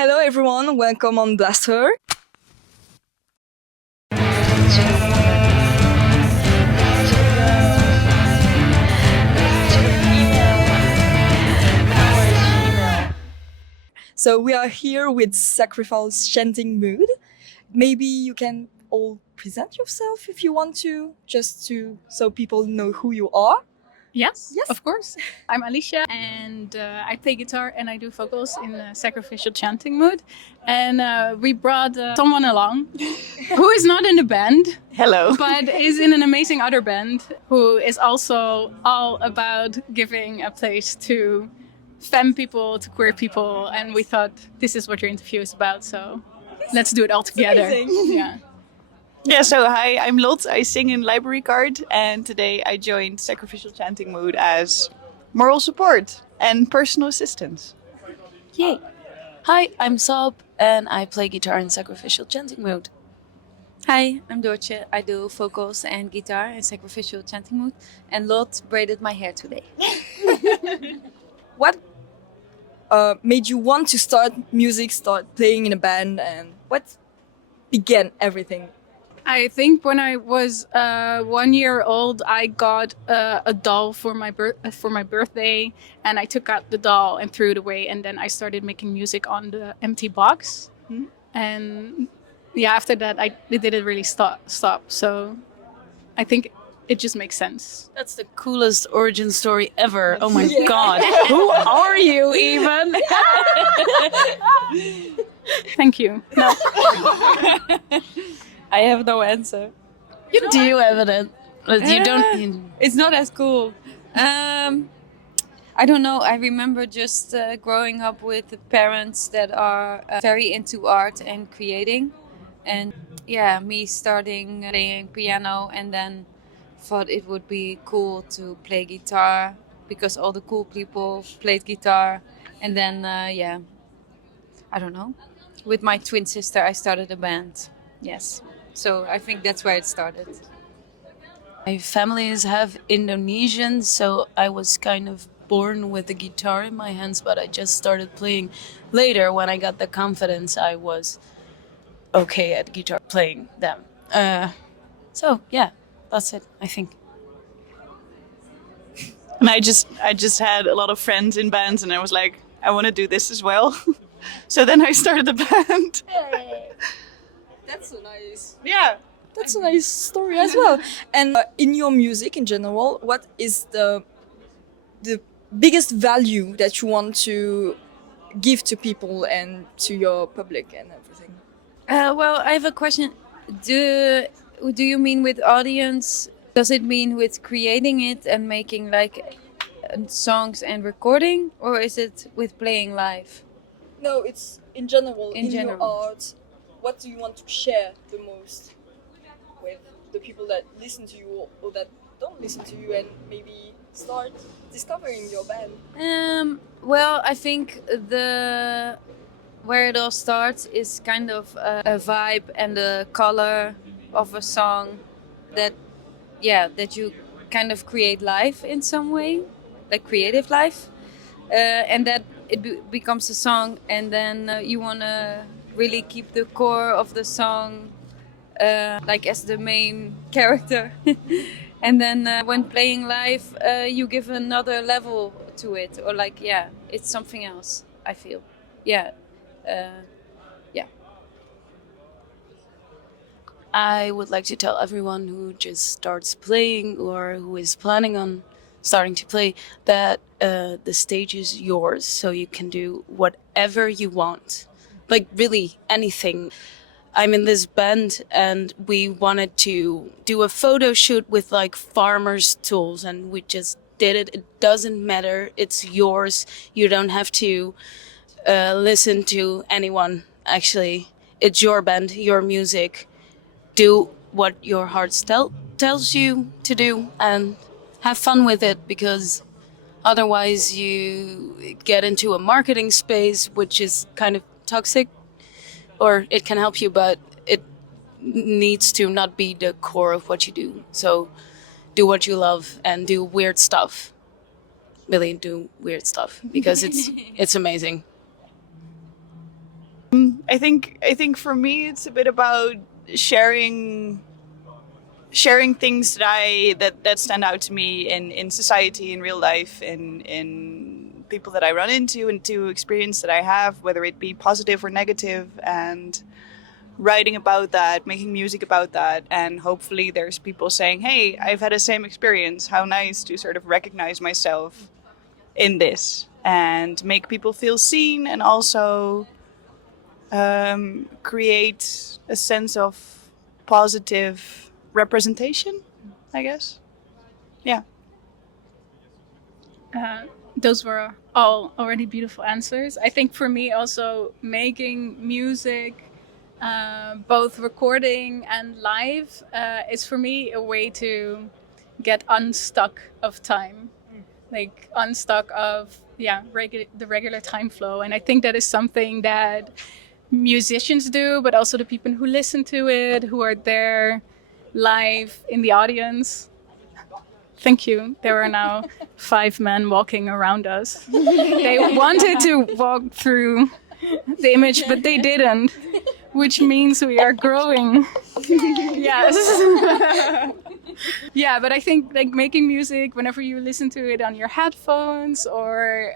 Hello everyone, welcome on Blaster. So we are here with Sacrificial Chanting mood. Maybe you can all present yourself if you want to, just to so people know who you are. Yes, Yes. of course. I'm Alicia and I play guitar and I do vocals in Sacrificial Chanting mood. And we brought someone along who is not in the band. Hello. But is in an amazing other band who is also all about giving a place to femme people, to queer people. And we thought this is what your interview is about. So let's do it all together. Yeah. Yeah, so hi, I'm Lot. I sing in Library Card, and today I joined Sacrificial Chanting Mood as moral support and personal assistance. Yay! Hi, I'm Sob and I play guitar in Sacrificial Chanting Mood. Hi, I'm Doortje. I do vocals and guitar in Sacrificial Chanting mood. And Lot braided my hair today. What made you want to start music, start playing in a band, and what began everything? I think when I was 1 year old, I got a doll for my birthday, and I took out the doll and threw it away. And then I started making music on the empty box. Hmm? And yeah, after that, it didn't really stop. So I think it just makes sense. That's the coolest origin story ever. Oh my Yeah. god. Who are you even? Thank you. No. I have no answer. You do evident. But you don't. It's not as cool. I don't know. I remember just growing up with parents that are very into art and creating. And yeah, me starting playing piano and then thought it would be cool to play guitar because all the cool people played guitar. And then, yeah, I don't know. With my twin sister, I started a band. Yes. So I think that's where it started. My family is half Indonesian, so I was kind of born with a guitar in my hands, but I just started playing later when I got the confidence I was okay at guitar playing them. So yeah, that's it, I think. And I just had a lot of friends in bands, and I was like, I want to do this as well. So then I started a band. That's so nice. Yeah. That's a nice story as well. And in your music in general, what is the biggest value that you want to give to people and to your public and everything? Well, I have a question. Do you mean with audience? Does it mean with creating it and making like songs and recording, or is it with playing live? No, it's in general. In your general. art, what do you want to share the most with the people that listen to you or that don't listen to you and maybe start discovering your band? Well, I think where it all starts is kind of a vibe and the color of a song that you kind of create live in some way, like creative life, and that it becomes a song, and then you want to really keep the core of the song like as the main character. And then when playing live, you give another level to it, or like, yeah, it's something else, I feel. Yeah. I would like to tell everyone who just starts playing or who is planning on starting to play that the stage is yours, so you can do whatever you want. Like really anything. I'm in this band and we wanted to do a photo shoot with like farmers' tools, and we just did it. It doesn't matter. It's yours. You don't have to listen to anyone. Actually, it's your band, your music. Do what your heart tells you to do and have fun with it, because otherwise you get into a marketing space which is kind of toxic, or it can help you, but it needs to not be the core of what you do. So do what you love and do weird stuff. Really do weird stuff, because it's amazing. I think for me it's a bit about sharing things that stand out to me in society, in real life, in people that I run into, and to experience that I have, whether it be positive or negative, and writing about that, making music about that, and hopefully there's people saying, hey, I've had the same experience, how nice to sort of recognize myself in this and make people feel seen, and also create a sense of positive representation, I guess. Yeah. Those were all already beautiful answers. I think for me also making music, both recording and live, is for me a way to get unstuck of time, like unstuck of the regular time flow. And I think that is something that musicians do, but also the people who listen to it, who are there live in the audience. Thank you. There are now 5 men walking around us. They wanted to walk through the image, but they didn't, which means we are growing. Yes. Yeah, but I think like making music, whenever you listen to it on your headphones or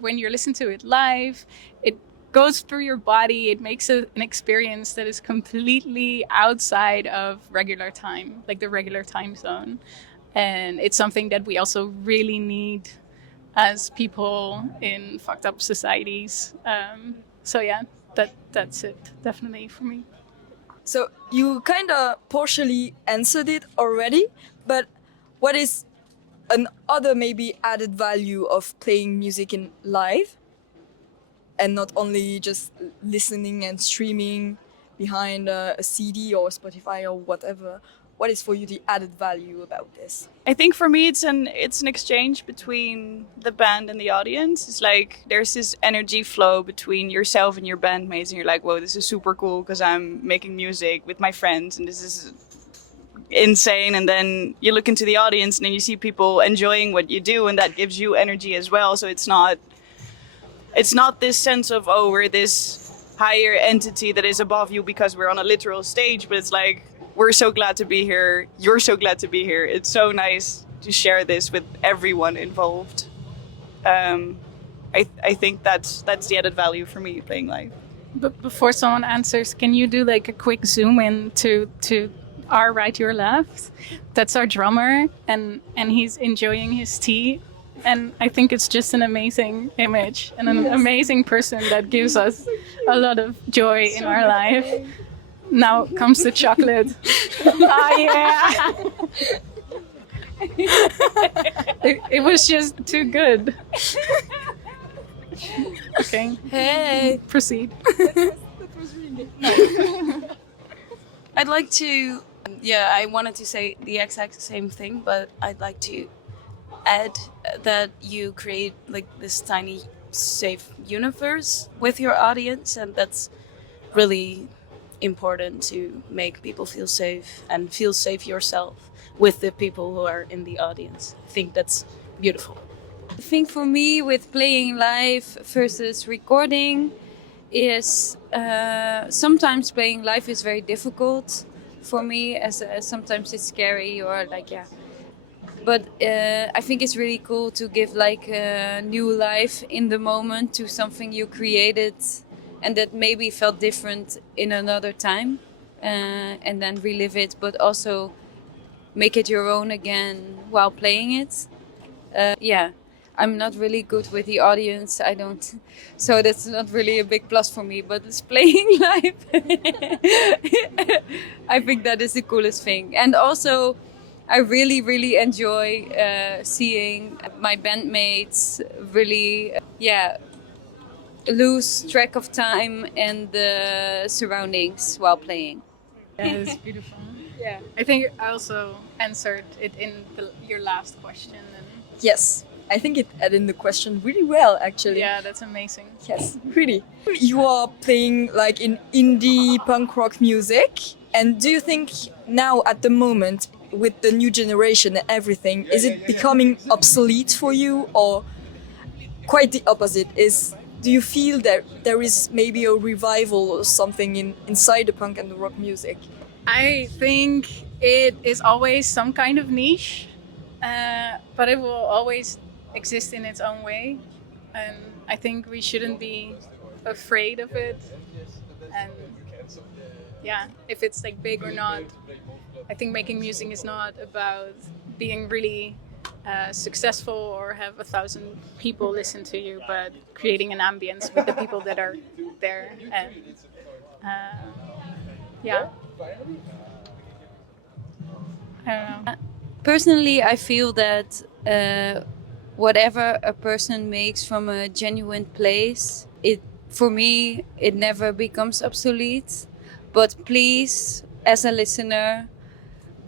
when you listen to it live, it goes through your body. It makes an experience that is completely outside of regular time, like the regular time zone. And it's something that we also really need as people in fucked up societies. So yeah, that's it, definitely for me. So you kind of partially answered it already, but what is another maybe added value of playing music in live and not only just listening and streaming behind a CD or Spotify or whatever? What is for you the added value about this? I think for me it's an exchange between the band and the audience. It's like there's this energy flow between yourself and your bandmates, and you're like, whoa, this is super cool because I'm making music with my friends and this is insane. And then you look into the audience and then you see people enjoying what you do, and that gives you energy as well. So it's not this sense of, oh, we're this higher entity that is above you because we're on a literal stage, but it's like, we're so glad to be here. You're so glad to be here. It's so nice to share this with everyone involved. I think that's the added value for me playing live. But before someone answers, can you do like a quick zoom in to our right, your left? That's our drummer, and he's enjoying his tea. And I think it's just an amazing image and an amazing person that gives us a lot of joy in our life. Now comes the chocolate. Yeah. It was just too good. Okay. Hey. Proceed. I'd like to, I wanted to say the exact same thing, but I'd like to add that you create like this tiny safe universe with your audience, and that's really important to make people feel safe and feel safe yourself with the people who are in the audience. I think that's beautiful. I think for me, with playing live versus recording, is sometimes playing live is very difficult for me, as sometimes it's scary or like But I think it's really cool to give like a new life in the moment to something you created and that maybe felt different in another time, and then relive it, but also make it your own again while playing it. I'm not really good with the audience. I don't, so that's not really a big plus for me. But it's playing live. I think that is the coolest thing, and also I really, really enjoy seeing my bandmates really, lose track of time and the surroundings while playing. Yeah, it's beautiful. Yeah, I think I also answered it in your last question. And Yes, I think it added in the question really well, actually. yeah, that's amazing. Yes, really. You are playing like in indie punk rock music, and do you think now at the moment with the new generation and everything, is it becoming obsolete for you, or quite the opposite? Do do you feel that there is maybe a revival or something inside the punk and the rock music? I think it is always some kind of niche, but it will always exist in its own way. And I think we shouldn't be afraid of it. And yeah, if it's like big or not, I think making music is not about being really successful or have 1,000 people listen to you, but creating an ambience with the people that are there. And yeah, I don't know. Personally, I feel that whatever a person makes from a genuine place, it for me it never becomes obsolete. But please, as a listener,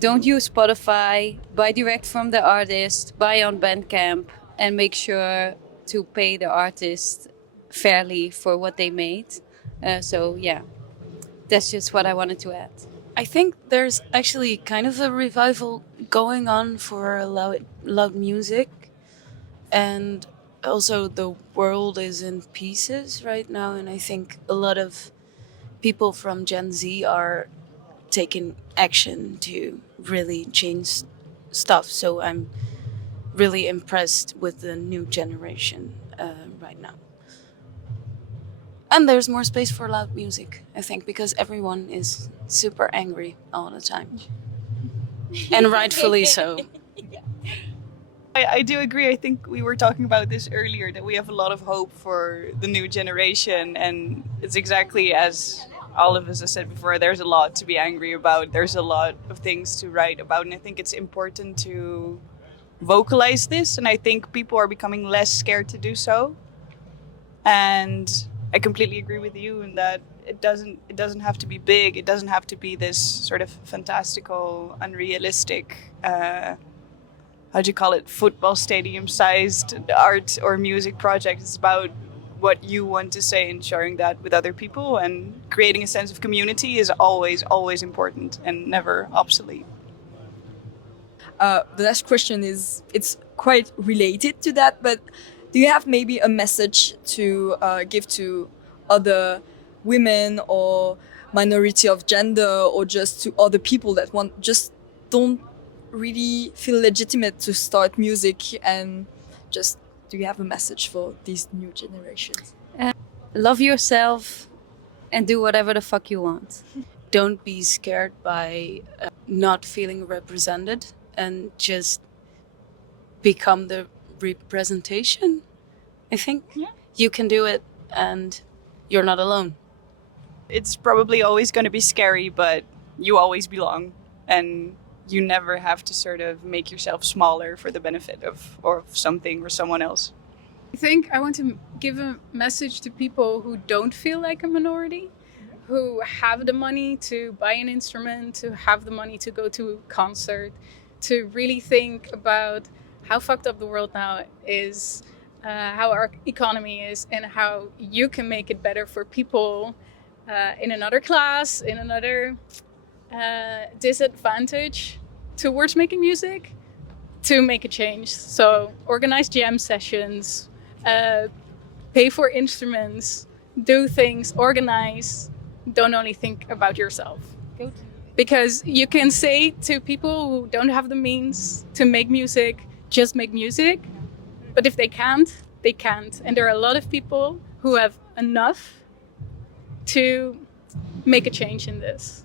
don't use Spotify. Buy direct from the artist. Buy on Bandcamp, and make sure to pay the artist fairly for what they made. So yeah, that's just what I wanted to add. I think there's actually kind of a revival going on for loud music, and also the world is in pieces right now, and I think a lot of people from Gen Z are taking action to really change stuff. So I'm really impressed with the new generation right now. And there's more space for loud music, I think, because everyone is super angry all the time. And rightfully so. I do agree. I think we were talking about this earlier, that we have a lot of hope for the new generation. And it's exactly as all of us have said before, there's a lot to be angry about. There's a lot of things to write about. And I think it's important to vocalize this. And I think people are becoming less scared to do so. And I completely agree with you in that it doesn't have to be big. It doesn't have to be this sort of fantastical, unrealistic, how do you call it, football stadium sized art or music project. It's about what you want to say and sharing that with other people, and creating a sense of community is always important and never obsolete. The last question is, it's quite related to that, but do you have maybe a message to give to other women or minority of gender, or just to other people that don't really feel legitimate to start music, and just, do you have a message for these new generations? Love yourself and do whatever the fuck you want. Don't be scared by not feeling represented, and just become the representation. I think you can do it, and you're not alone. It's probably always going to be scary, but you always belong, and you never have to sort of make yourself smaller for the benefit of something or someone else. I think I want to give a message to people who don't feel like a minority, who have the money to buy an instrument, to have the money to go to a concert, to really think about how fucked up the world now is, how our economy is, and how you can make it better for people in another class, in another disadvantage towards making music, to make a change. So organize jam sessions, pay for instruments, do things, organize. Don't only think about yourself. Because you can say to people who don't have the means to make music, just make music. But if they can't, they can't. And there are a lot of people who have enough to make a change in this.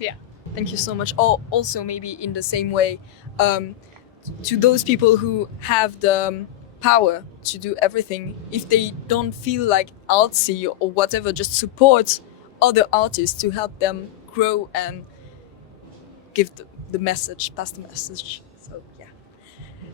Yeah. Thank you so much. Also, maybe in the same way, to those people who have the power to do everything, if they don't feel like artsy or whatever, just support other artists to help them grow and give the message, pass the message. So yeah.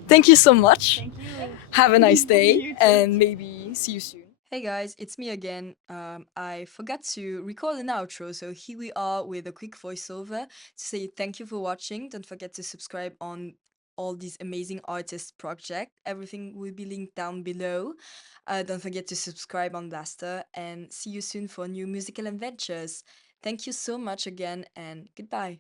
Thank you so much. Thank you. Have a nice You day, too. and maybe see you soon. Hey guys, it's me again. I forgot to record an outro, so here we are with a quick voiceover to say thank you for watching. Don't forget to subscribe on all these amazing artists project. Everything will be linked down below. Don't forget to subscribe on Blaster, and see you soon for new musical adventures. Thank you so much again, and goodbye.